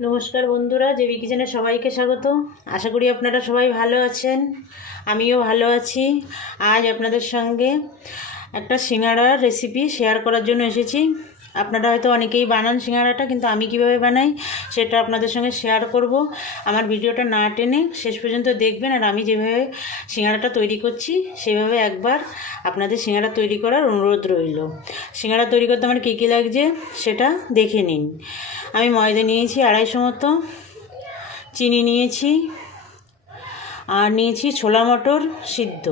নমস্কার বন্ধুরা, জেবি কিচেনে সবাইকে স্বাগত। আশা করি আপনারা সবাই ভালো আছেন, আমিও ভালো আছি। আজ আপনাদের সঙ্গে একটা সিঙ্গাড়ার রেসিপি শেয়ার করার জন্য এসেছি। আপনারা হয়তো অনেকেই বানান সিঙ্গাড়াটা, কিন্তু আমি কিভাবে বানাই সেটা আপনাদের সঙ্গে শেয়ার করব। আমার ভিডিওটা না টেনে শেষ পর্যন্ত দেখবেন, আর আমি যেভাবে সিঙ্গাড়াটা তৈরি করছি সেভাবে একবার আপনাদের সিঙ্গাড়া তৈরি করার অনুরোধ রইল। সিঙ্গাড়া তৈরি করতে আমার কী কী লাগছে সেটা দেখে নিন। আমি ময়দা নিয়েছি 250 মতো, চিনি নিয়েছি, আর নিয়েছি ছোলা মটর সিদ্ধ।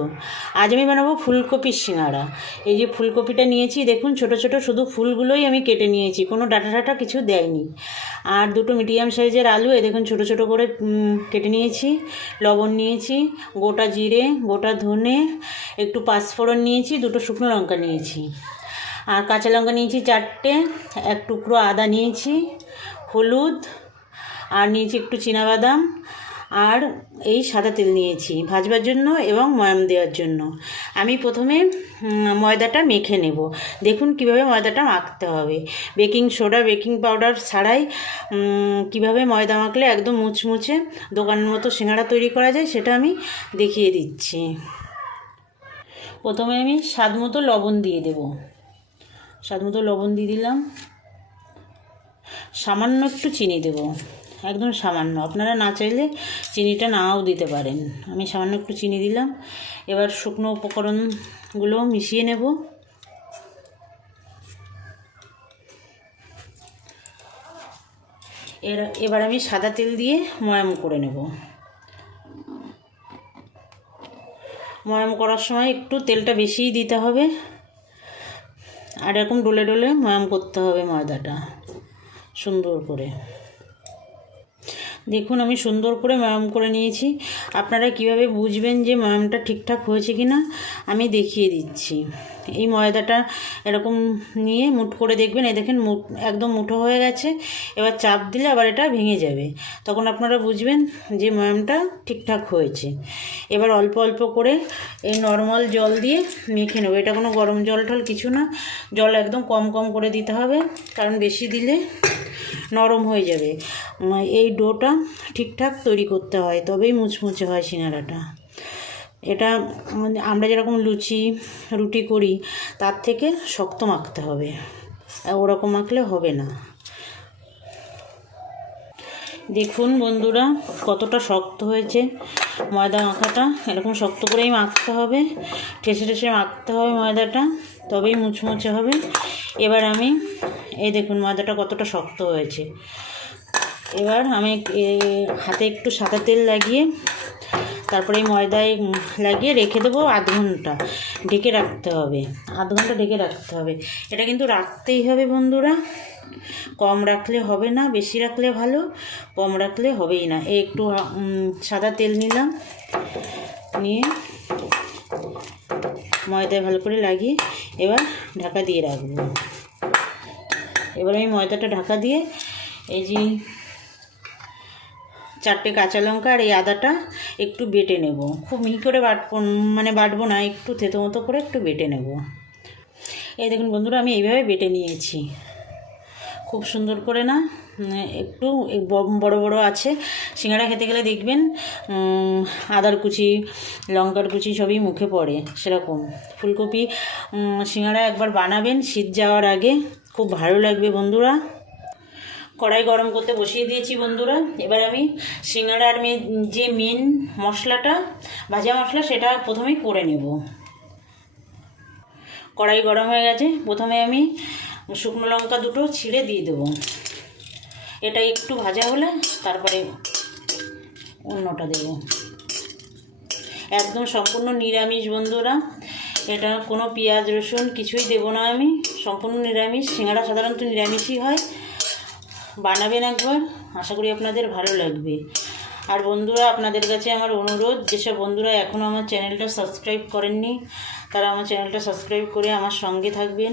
আজ আমি বানাবো ফুলকপির সিঙ্গাড়া। এই যে ফুলকপিটা নিয়েছি, দেখুন ছোট ছোট শুধু ফুলগুলোই আমি কেটে নিয়েছি, কোনো ডাঁটা টাটা কিছু দেয়নি। আর দুটো মিডিয়াম সাইজের আলু দেখুন ছোট ছোট করে কেটে নিয়েছি। লবণ নিয়েছি, গোটা জিরে, গোটা ধনে, একটু পাঁচফোড়ন নিয়েছি, দুটো শুকনো লঙ্কা নিয়েছি, আর কাঁচা লঙ্কা নিয়েছি 4টে, এক টুকরো আদা নিয়েছি, হলুদ, আর নিয়েছি একটু চিনাবাদাম, আর এই সাদা তেল নিয়েছি ভাজবার জন্য এবং ময়াম দেওয়ার জন্য। আমি প্রথমে ময়দাটা মেখে নেব। দেখুন কিভাবে ময়দাটা মাখতে হবে। বেকিং সোডা, বেকিং পাউডার ছাড়াই কিভাবে ময়দা মাখলে একদম মুচমুচে দোকানের মতো সিঙ্গাড়া তৈরি করা যায় সেটা আমি দেখিয়ে দিচ্ছি। প্রথমে আমি স্বাদ মতো লবণ দিয়ে দেব। স্বাদ মতো লবণ দিয়ে দিলাম। সামান্য একটু চিনি দেব, একদম সামান্য, আপনারা না চাইলে চিনিটা নাও দিতে পারেন। আমি সামান্য একটু চিনি দিলাম। এবার শুকনো উপকরণগুলো মিশিয়ে নেব। এবার আমি সাদা তেল দিয়ে ময়াম করে নেব। ময়াম করার সময় একটু তেলটা বেশিই দিতে হবে, আর এরকম ডলে ডলে ময়াম করতে হবে ময়দাটা সুন্দর করে। দেখুন আমি সুন্দর করে ময়াম করে নিয়েছি। আপনারা কিভাবে বুঝবেন যে ময়ামটা ঠিকঠাক হয়েছে কি না আমি দেখিয়ে দিচ্ছি। এই ময়দাটা এরকম নিয়ে মুঠ করে দেখবেন, এই দেখেন একদম মুঠো হয়ে গেছে। এবার চাপ দিলে আবার এটা ভেঙে যাবে, তখন আপনারা বুঝবেন যে ময়ামটা ঠিকঠাক হয়েছে। এবার অল্প অল্প করে এই নর্মাল জল দিয়ে মেখে নেবো। এটা কোনো গরম জল টল কিছু না, জল একদম কম কম করে দিতে হবে, কারণ বেশি দিলে নরম হয়ে যাবে। এই ডোটা ঠিকঠাক তৈরি করতে হয়, তবেই মুচমুচে হয় সিঙ্গাড়াটা। এটা আমরা যেরকম লুচি রুটি করি তার থেকে শক্ত মাখতে হবে, ওরকম মাখলে হবে না। দেখুন বন্ধুরা কতটা শক্ত হয়েছে ময়দা মাখাটা। এরকম শক্ত করেই মাখতে হবে, ঠেসে ঠেসে মাখতে হবে ময়দাটা, তবেই মুচমুচে হবে। এবার আমি এই দেখুন ময়দাটা কতটা শক্ত হয়েছে। এবার আমি হাতে একটু সাদা তেল লাগিয়ে তারপরে এই ময়দায় লাগিয়ে রেখে দেবো আধ ঘন্টা। ঢেকে রাখতে হবে, আধ ঘন্টা ঢেকে রাখতে হবে। এটা কিন্তু রাখতেই হবে বন্ধুরা, কম রাখলে হবে না, বেশি রাখলে ভালো, কম রাখলে হবেই না। এই একটু সাদা তেল নিলাম, নিয়ে ময়দায় ভালো করে লাগিয়ে এবার ঢাকা দিয়ে রাখবো। এবার আমি ময়দাটা ঢাকা দিয়ে এই যে 4টে কাঁচা লঙ্কা আর এই আদাটা একটু বেটে নেব। খুব মিহি করে বাটবো না, একটু থেতো মতো করে একটু বেটে নেব। এই দেখুন বন্ধুরা আমি এইভাবে বেটে নিয়েছি, খুব সুন্দর করে না, একটু বড় বড় আছে। সিঙ্গাড়া খেতে গেলে দেখবেন আদার কুচি, লঙ্কার কুচি সবই মুখে পড়ে, সেরকম ফুলকপি সিঙ্গাড়া একবার বানাবেন শীত যাওয়ার আগে, খুব ভালো লাগবে বন্ধুরা। কড়াই গরম করতে বসিয়ে দিয়েছি বন্ধুরা। এবার আমি সিঙ্গাড়ার যে মেন মশলাটা, ভাজা মশলা, সেটা প্রথমেই করে নেব। কড়াই গরম হয়ে গেছে, প্রথমে আমি শুকনো লঙ্কা দুটো ছিঁড়ে দিয়ে দেবো। এটা একটু ভাজা হলে তারপরে অন্যটা দেব। একদম সম্পূর্ণ নিরামিষ বন্ধুরা, এটা কোনো পেঁয়াজ রসুন কিছুই দেব না আমি, সম্পূর্ণ নিরামিষ। সিঙ্গাড়া সাধারণত নিরামিষই হয়, বানাবেন একবার, আশা করি আপনাদের ভালো লাগবে। আর বন্ধুরা আপনাদের কাছে আমার অনুরোধ, যেসব বন্ধুরা এখনও আমার চ্যানেলটা সাবস্ক্রাইব করেননি তারা আমার চ্যানেলটা সাবস্ক্রাইব করে আমার সঙ্গে থাকবেন।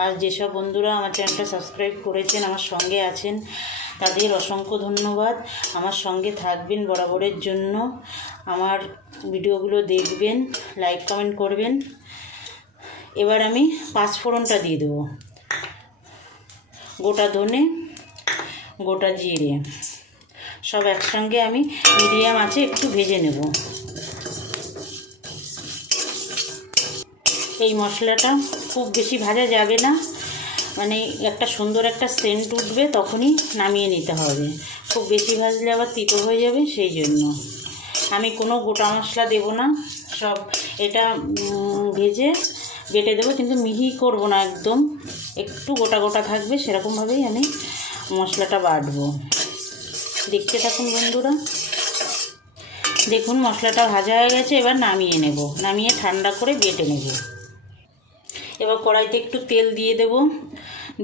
আর যেসব বন্ধুরা আমার চ্যানেলটা সাবস্ক্রাইব করেছেন, আমার সঙ্গে আছেন, তাদের অসংখ্য ধন্যবাদ। আমার সঙ্গে থাকবেন বরাবরের জন্য, আমার ভিডিওগুলো দেখবেন, লাইক কমেন্ট করবেন। এবার আমি পাঁচফোড়নটা দিয়ে দেবো, গোটা ধনে, গোটা জিরে সব একসঙ্গে আমি মিডিয়াম আঁচে একটু ভেজে নেব। এই মশলাটা খুব বেশি ভাজা যাবে না, মানে একটা সুন্দর একটা সেন্ট উঠবে, তখনই নামিয়ে নিতে হবে। খুব বেশি ভাজলে আবার তিতো হয়ে যাবে, সেই জন্য আমি কোনো গোটা মশলা দেব না। সব এটা ভেজে বেটে দেবো, কিন্তু মিহি করব না, একদম একটু গোটা গোটা থাকবে, সেরকমভাবেই আমি মশলাটা বাটবো। দেখতে থাকুন বন্ধুরা। দেখুন মশলাটা ভাজা হয়ে গেছে, এবার নামিয়ে নেব, নামিয়ে ঠান্ডা করে বেটে নেব। এবার কড়াইতে একটু তেল দিয়ে দেব,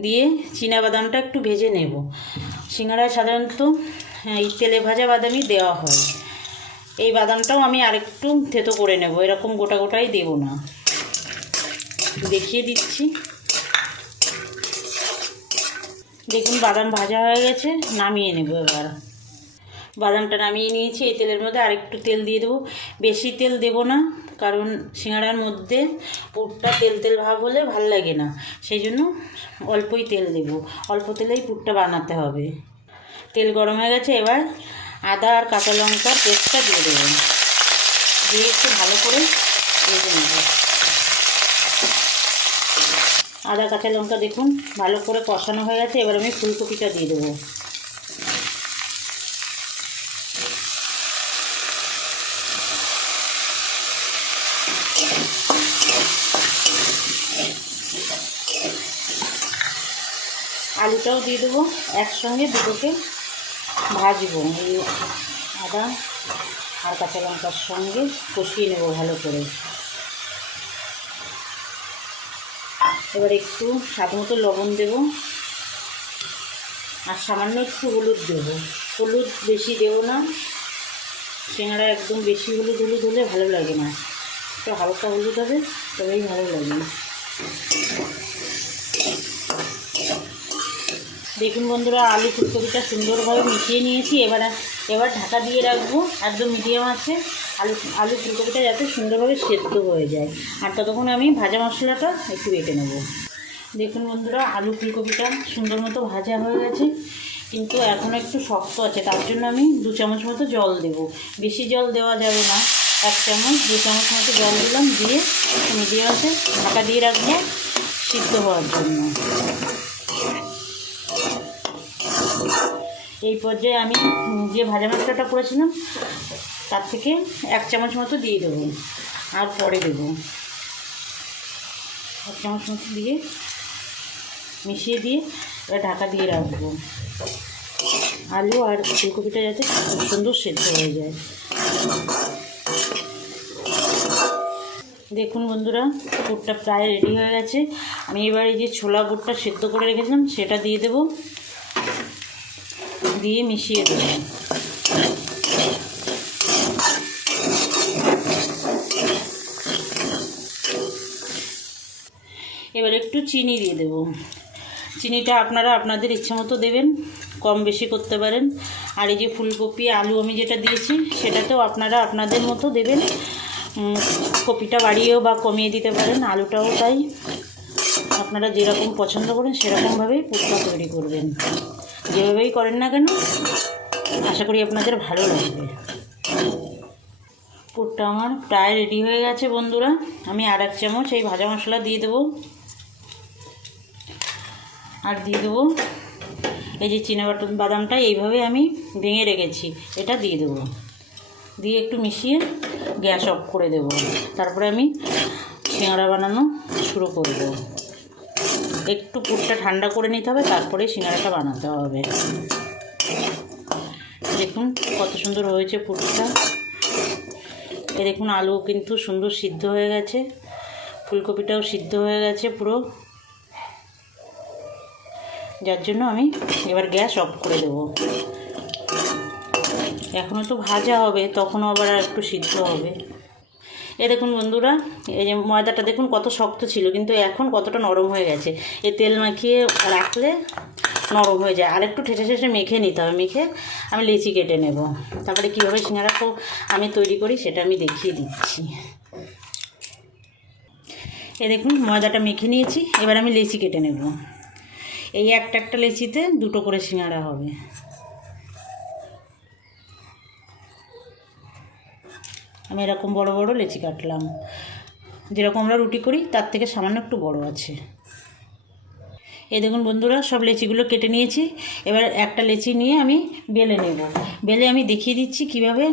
দিয়ে চিনাবাদামটা একটু ভেজে নেব। সিঙ্গাড়ায় সাধারণত এই তেলে ভাজা বাদামই দেওয়া হয়। এই বাদামটাও আমি আরেকটু থেতো করে নেব, এরকম গোটা গোটাই দেব না। দেখিয়ে দিচ্ছি। দেখুন বাদাম ভাজা হয়ে গেছে, নামিয়ে নেব। এবার বাদামটা নামিয়ে নিয়েছি। এই তেলের মধ্যে আরেকটু তেল দিয়ে দেবো, বেশি তেল দেব না, কারণ সিঙ্গাড়ার মধ্যে পুরটা তেল তেল ভাব হলে ভাল লাগে না, সেই জন্য অল্পই তেল দেব। অল্প তেলেই পুরটা বানাতে হবে। তেল গরম হয়ে গেছে, এবার আদা আর কাঁচা লঙ্কার পেস্টটা দিয়ে দেবো, দিয়ে একটু ভালো করে ভেজে নেব। আদা কাঁচা লঙ্কা দেখুন ভালো করে কষানো হয়ে গেছে, এবার আমি ফুলকপিটা দিয়ে দেবো। আলুটাও দিয়ে দেবো, একসঙ্গে দুটোকে ভাজবো। এই আদা আর কাঁচা লঙ্কার সঙ্গে কষিয়ে নেব ভালো করে। এবার একটু স্বাদ মতো লবণ দেব, আর সামান্য একটু হলুদ দেব। হলুদ বেশি দেব না, সিঙ্গাড়া একদম বেশি হলুদ হলে ভালো লাগে না, একটু হালকা হলুদ হবে, তবেই ভালো লাগে। দেখুন বন্ধুরা, আলু ফুলকপিটা সুন্দরভাবে মিশিয়ে নিয়েছি। এবার ঢাকা দিয়ে রাখবো একদম মিডিয়াম আছে, আলু ফুলকপিটা যাতে সুন্দরভাবে সেদ্ধ হয়ে যায়। আর ততক্ষণ আমি ভাজা মশলাটা একটু বেটে নেব। দেখুন বন্ধুরা, আলু ফুলকপিটা সুন্দর মতো ভাজা হয়ে গেছে, কিন্তু এখনও একটু শক্ত আছে, তার জন্য আমি 2 চামচ মতো জল দেব। বেশি জল দেওয়া যাবে না, 1 চামচ 2 চামচ মতো জল দিলাম, দিয়ে মিডিয়ামে ঢাকা দিয়ে রাখবো সিদ্ধ হওয়ার জন্য। এই পর্যায়ে আমি যে ভাজা মশলাটা করেছিলাম তার থেকে 1 চামচ মতো দিয়ে দেবো, আর পরে দেবো 1 চামচ মতো দিয়ে মিশিয়ে দিয়ে এবার ঢাকা দিয়ে রাখবো। আলু আর ফুলকপিটা যাতে সুন্দর সেদ্ধ হয়ে যায়। দেখুন বন্ধুরা, পুরটা প্রায় রেডি হয়ে গেছে। আমি এবার এই যে ছোলা বুটটা সেদ্ধ করে রেখেছিলাম সেটা দিয়ে দেবো, দিয়ে মিশিয়ে দেবো। এবার একটু চিনি দিয়ে দেবো। চিনিটা আপনারা আপনাদের ইচ্ছা মতো দেবেন, কম বেশি করতে পারেন। আর এই যে ফুলকপি আলু আমি যেটা দিয়েছি সেটাতেও আপনারা আপনাদের মতো দেবেন, কপিটা বাড়িয়েও বা কমিয়ে দিতে পারেন, আলুটাও তাই। আপনারা যেরকম পছন্দ করেন সেরকমভাবেই পুরটা তৈরি করবেন। যেভাবেই করেন না কেন, আশা করি আপনাদের ভালো লাগবে। পুরটা আমার প্রায় রেডি হয়ে গেছে বন্ধুরা। আমি আর 1 চামচ এই ভাজা মশলা দিয়ে দেবো, আর দিয়ে দেবো এই যে বাদামটা এইভাবে আমি ভেঙে রেখেছি, এটা দিয়ে দেবো। দিয়ে একটু মিশিয়ে গ্যাস অফ করে দেবো। তারপরে আমি সিঙ্গাড়া বানানো শুরু করব। একটু পুরটা ঠান্ডা করে নিতে হবে, তারপরে সিঙ্গাড়াটা বানাতে হবে। দেখুন কত সুন্দর হয়েছে পুরটা। দেখুন আলু কিন্তু সুন্দর সিদ্ধ হয়ে গেছে, ফুলকপিটাও সিদ্ধ হয়ে গেছে পুরো, যার জন্য আমি এবার গ্যাস অফ করে দেব। এখনও তো ভাজা হবে, তখনও আবার আর একটু সিদ্ধ হবে। দেখুন বন্ধুরা, এই যে ময়দাটা দেখুন কত শক্ত ছিল, কিন্তু এখন কতটা নরম হয়ে গেছে। তেল মাখিয়ে রাখলে নরম হয়ে যায়। আর একটু ঠেসে ঠেসে মেখে নিতে হবে, মেখে আমি লেচি কেটে নেব। তারপরে কীভাবে সিঙ্গাড়া আমি তৈরি করি সেটা আমি দেখিয়ে দিচ্ছি। দেখুন ময়দাটা মেখে নিয়েছি, এবার আমি লেচি কেটে নেব। এই একটা একটা লেচিতে 2টো করে সিঙ্গাড়া হবে। আমি এরকম বড় বড় লেচি কাটলাম, যেরকম আমরা রুটি করি তার থেকে সামান্য একটু বড় আছে। এই দেখুন বন্ধুরা, সব লেচিগুলো কেটে নিয়েছি। এবার একটা লেচি নিয়ে আমি বেলে নেব। বেলে আমি দেখিয়ে দিচ্ছি কিভাবে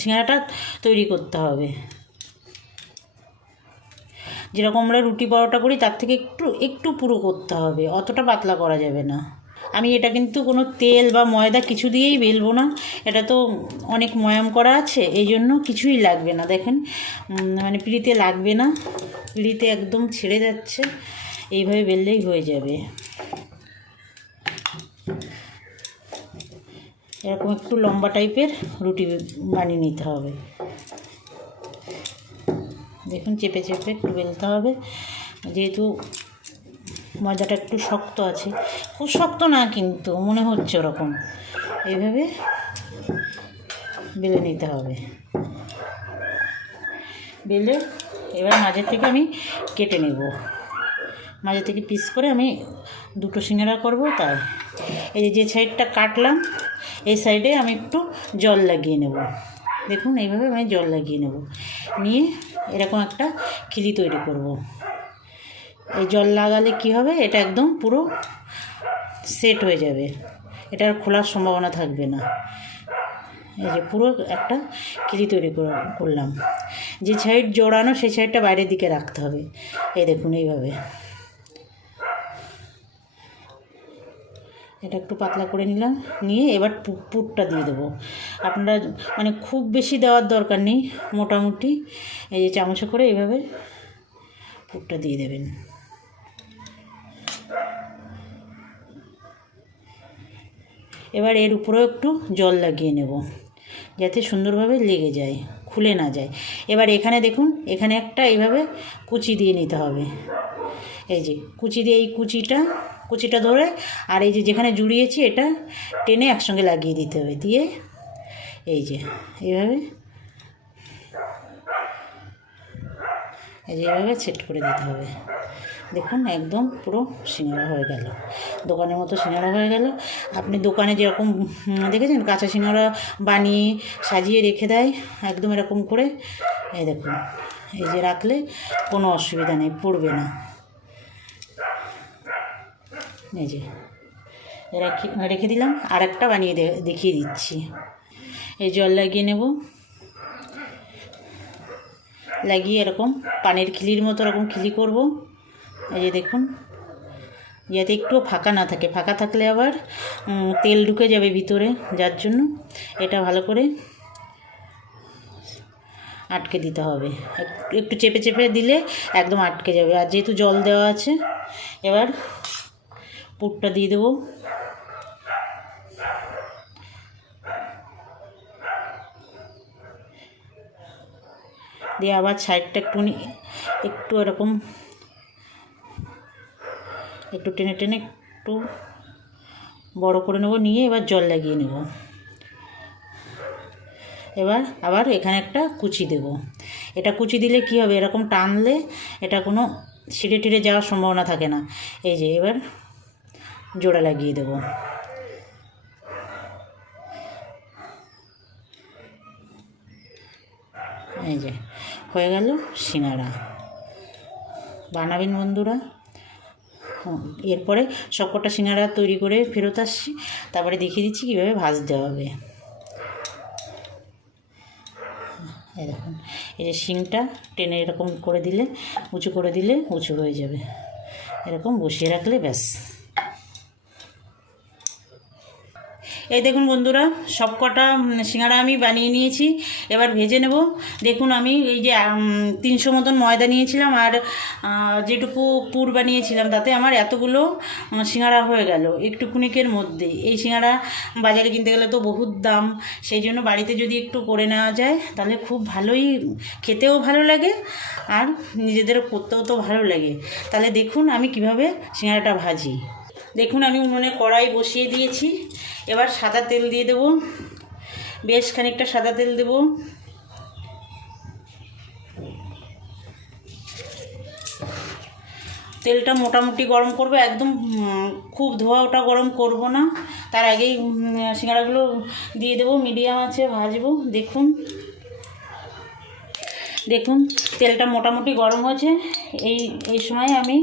সিঙ্গাড়াটা তৈরি করতে হবে। যেরকম আমরা রুটি পরোটা করি তার থেকে একটু একটু পুরো করতে হবে, অতটা পাতলা করা যাবে না। আমি এটা কিন্তু কোনো তেল বা ময়দা কিছু দিয়েই বেলবো না, এটা তো অনেক ময়াম করা আছে, এই জন্য কিছুই লাগবে না। দেখেন মানে পিঁড়িতে লাগবে না, পিঁড়িতে একদম ছেড়ে যাচ্ছে, এইভাবে বেললেই হয়ে যাবে। এরকম একটু লম্বা টাইপের রুটি বানিয়ে নিতে হবে। দেখুন চেপে চেপে একটু বেলতে হবে, যেহেতু ময়দাটা একটু শক্ত আছে, খুব শক্ত না কিন্তু মনে হচ্ছে ওরকম। এইভাবে বেলে নিতে হবে। বেলে এবার মাঝে থেকে আমি কেটে নেব, মাঝে থেকে পিস করে আমি 2টো সিঙ্গাড়া করব। তাই এই যে সাইডটা কাটলাম এই সাইডে আমি একটু জল লাগিয়ে নেব। দেখুন এইভাবে আমি জল লাগিয়ে নেব, নিয়ে এরকম একটা খিলি তৈরি করব। এই জল লাগালে কি হবে, এটা একদম পুরো সেট হয়ে যাবে, এটার খোলার সম্ভাবনা থাকবে না। এই যে পুরো একটা খিলি তৈরি করলাম। যে সাইড জোড়ানো সেই সাইডটা বাইরের দিকে রাখতে হবে। এই দেখুন এইভাবে এটা একটু পাতলা করে নিলাম, নিয়ে এবার পুরটা দিয়ে দেবো। আপনারা মানে খুব বেশি দেওয়ার দরকার নেই, মোটামুটি এই যে চামচে করে এইভাবে পুরটা দিয়ে দেবেন। এবার এর উপরেও একটু জল লাগিয়ে নেব, যাতে সুন্দরভাবে লেগে যায়, খুলে না যায়। এবার এখানে দেখুন, এখানে একটা এইভাবে কুচি দিয়ে নিতে হবে। এই যে কুচি দিয়ে এই কুচিটা ধরে, আর এই যে যেখানে জুড়িয়েছি এটা টেনে একসঙ্গে লাগিয়ে দিতে হবে। দিয়ে এই যে এইভাবে এইভাবে সেট করে দিতে হবে। দেখুন একদম পুরো সিঙ্গাড়া হয়ে গেল, দোকানের মতো সিঙ্গাড়া হয়ে গেল। আপনি দোকানে যেরকম দেখেছেন কাঁচা সিঙ্গাড়া বানিয়ে সাজিয়ে রেখে দেয়, একদম এরকম করে এই দেখুন, এই যে রাখলে কোনো অসুবিধা নেই, পড়বে না। এই যে রেখে দিলাম, আর একটা বানিয়ে দেখিয়ে দিচ্ছি। এই জল লাগিয়ে নেব, লাগিয়ে এরকম পানের খিলির মতো এরকম খিলি করব। এই যে দেখুন, যাতে একটু ফাঁকা না থাকে, ফাঁকা থাকলে আবার তেল ঢুকে যাবে ভিতরে, যার জন্য এটা ভালো করে আটকে দিতে হবে। একটু চেপে চেপে দিলে একদম আটকে যাবে। আর যেহেতু জল দেওয়া আছে, এবার পুরটা দিয়ে দেবো। দিয়ে আবার সাইডটা একটু এরকম একটু টেনে টেনে একটু বড় করে নেব, নিয়ে এবার জল লাগিয়ে নেব। এবার আবার এখানে একটা কুচি দেব। এটা কুচি দিলে কি হবে, এরকম টানলে এটা কোনো ছিঁড়ে টিড়ে যাওয়ার সম্ভাবনা থাকে না। এই যে এবার জোড়া লাগিয়ে দেব। এই যে হয়ে গেল সিঙ্গাড়া। বানাবেন বন্ধুরা। এরপরে সবকটা সিঙ্গাড়া তৈরি করে ফেরত আসছি, তারপরে দেখিয়ে দিচ্ছি কীভাবে ভাজতে হবে। এই দেখুন, এই যে শিংটা টেনে এরকম করে দিলে, উঁচু করে দিলে উঁচু হয়ে যাবে, এরকম বসিয়ে রাখলে ব্যাস। এই দেখুন বন্ধুরা, সব কটা সিঙ্গাড়া আমি বানিয়ে নিয়েছি, এবার ভেজে নেব। দেখুন আমি এই যে 300 মতন ময়দা নিয়েছিলাম, আর যেটুকু পুর বানিয়েছিলাম তাতে আমার এতগুলো সিঙ্গাড়া হয়ে গেল একটুকুনিকের মধ্যে। এই সিঙ্গাড়া বাজারে কিনতে গেলে তো বহুত দাম, সেই জন্য বাড়িতে যদি একটু করে নেওয়া যায় তাহলে খুব ভালোই, খেতেও ভালো লাগে আর নিজেদের করতেও তো ভালো লাগে। তাহলে দেখুন আমি কিভাবে সিঙ্গাড়াটা ভাজি। দেখুন আমি উনুনে কড়াই বসিয়ে দিয়েছি, এবার সাদা তেল দিয়ে দেব, বেশ খানিকটা সাদা তেল দেব। তেলটা মোটামুটি গরম করবো, একদম খুব ধোয়া ওটা গরম করব না। তার আগেই সিঙ্গাড়াগুলো দিয়ে দেবো, মিডিয়াম আছে ভাজবো। দেখুন দেখুন তেলটা মোটামুটি গরম হয়েছে। এই সময় আমি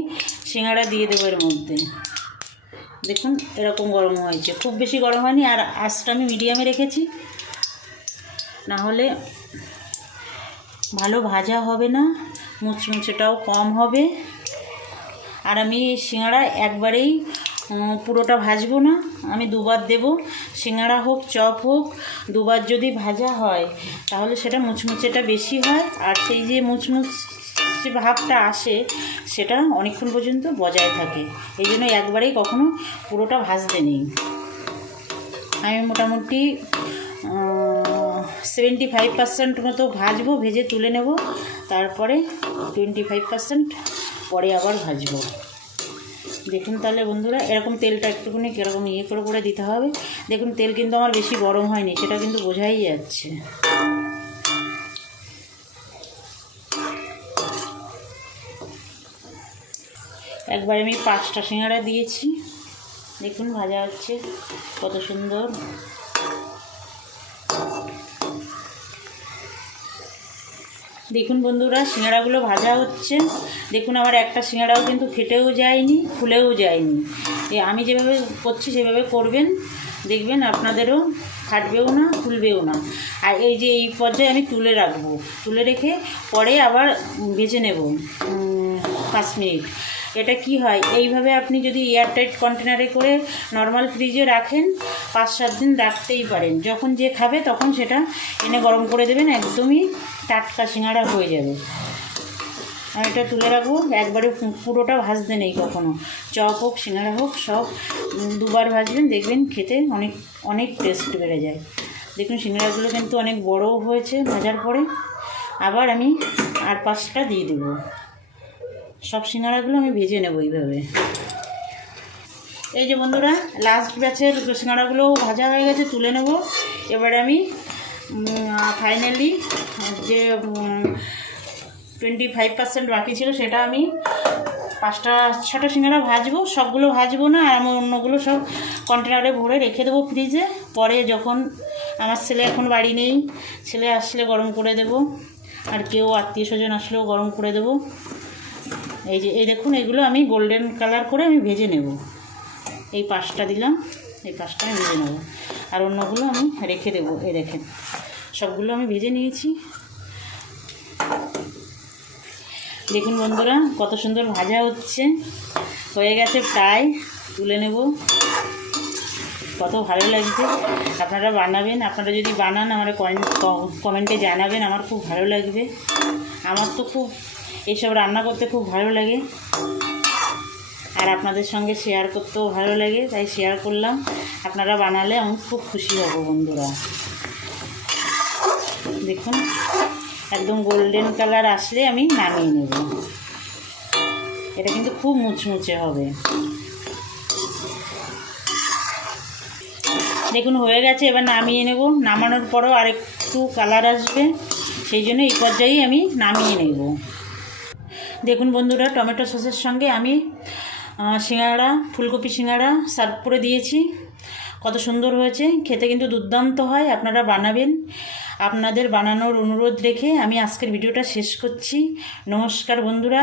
সিঙ্গাড়া দিয়ে দেবো এর মধ্যে। দেখুন এরকম গরম হয়েছে, খুব বেশি গরম হয়নি। আর আঁচটা আমি মিডিয়ামে রেখেছি, না হলে ভালো ভাজা হবে না, মুচমুচেটাও কম হবে। আর আমি সিঙ্গাড়া একবারেই পুরোটা ভাজবো না, আমি দুবার দেব। সিঙ্গাড়া হোক চপ হোক দুবার যদি ভাজা হয় তাহলে সেটা মুচমুচেটা বেশি হয়, আর সেই যে মুচমুচে ভাবটা আসে সেটা অনেকক্ষণ পর্যন্ত বজায় থাকে। এই জন্য একবারেই কখনো পুরোটা ভাজতে নেই। আমি মোটামুটি 75% মতো ভাজবো, ভেজে তুলে নেব। তারপরে 25% পরে আবার ভাজবো। দেখুন তাহলে বন্ধুরা, এরকম তেলটা একটুখানি কীরকম করে দিতে হবে। দেখুন তেল কিন্তু আমার বেশি গরম হয়নি, সেটা কিন্তু বোঝাই যাচ্ছে। একবার আমি 5টা সিঙ্গাড়া দিয়েছি, দেখুন ভাজা হচ্ছে কত সুন্দর। দেখুন বন্ধুরা সিঙ্গাড়াগুলো ভাজা হচ্ছে। দেখুন আমার একটা সিঙ্গাড়াও কিন্তু ফেটেও যায়নি, ফুলেও যায়নি। আমি যেভাবে করছি সেভাবে করবেন, দেখবেন আপনাদেরও ফাটবেও না, ফুলবেও না। আর এই যে এই পর্যায়ে আমি তুলে রাখবো, তুলে রেখে পরে আবার ভেজে নেব 5 মিনিট। এটা কি হয়, এইভাবে আপনি যদি এয়ারটাইট কন্টেনারে করে নর্মাল ফ্রিজে রাখেন 5-7 দিন রাখতেই পারেন। যখন যে খাবে তখন সেটা এনে গরম করে দেবেন, একদমই টাটকা সিঙ্গাড়া হয়ে যাবে। আমি এটা তুলে রাখবো, একবারে পুরোটা ভাজতে নেই কখনো। চপ হোক সিঙ্গাড়া হোক সব দুবার ভাজবেন, দেখবেন খেতে অনেক অনেক টেস্ট বেড়ে যায়। দেখুন সিঙ্গাড়াগুলো কিন্তু অনেক বড়ও হয়েছে ভাজার পরে। আবার আমি আর 5টা দিয়ে দেবো। সব সিঙ্গাড়াগুলো আমি ভেজে নেব এইভাবে। এই যে বন্ধুরা লাস্ট ব্যাচের সিঙ্গাড়াগুলো ভাজা হয়ে গেছে, তুলে নেব। এবারে আমি ফাইনালি যে 25% বাকি ছিল সেটা আমি 5-6টা সিঙ্গাড়া ভাজবো, সবগুলো ভাজবো না। আর আমি অন্যগুলো সব কন্টেনারে ভরে রেখে দেবো ফ্রিজে। পরে যখন আমার ছেলে এখন বাড়ি নেই, ছেলে আসলে গরম করে দেব, আর কেউ আত্মীয় স্বজন আসলেও গরম করে দেব। এই দেখুন এগুলো আমি গোল্ডেন কালার করে আমি ভেজে নেব। এই 5টা দিলাম, এই 5টা আমি ভেজে নেব, আর অন্যগুলো আমি রেখে দেবো। এই দেখেন সবগুলো আমি ভেজে নিয়েছি। দেখুন বন্ধুরা কত সুন্দর ভাজা হচ্ছে, হয়ে গেছে প্রায়, তুলে নেব। কত ভালো লাগছে, আপনারা বানাবেন। আপনারা যদি বানান আমার কমেন্টে জানাবেন, আমার খুব ভালো লাগবে। আমার তো খুব এইসব রান্না করতে খুব ভালো লাগে, আর আপনাদের সঙ্গে শেয়ার করতেও ভালো লাগে, তাই শেয়ার করলাম। আপনারা বানালে আমি খুব খুশি হব বন্ধুরা। দেখুন একদম গোল্ডেন কালার আসলে আমি নামিয়ে নেব। এটা কিন্তু খুব মুচমুচে হবে। দেখুন হয়ে গেছে, এবার নামিয়ে নেব। নামানোর পরেও আরেকটু কালার আসবে, সেই জন্য এই পর্যায়েই আমি নামিয়ে নেব। দেখুন বন্ধুরা টমেটো সসের সঙ্গে আমি সিঙ্গাড়া, ফুলকপি সিঙ্গাড়া সার্ভ করে দিয়েছি। কত সুন্দর হয়েছে, খেতে কিন্তু দুর্দান্ত হয়। আপনারা বানাবেন। আপনাদের বানানোর অনুরোধ রেখে আমি আজকের ভিডিওটা শেষ করছি। নমস্কার বন্ধুরা।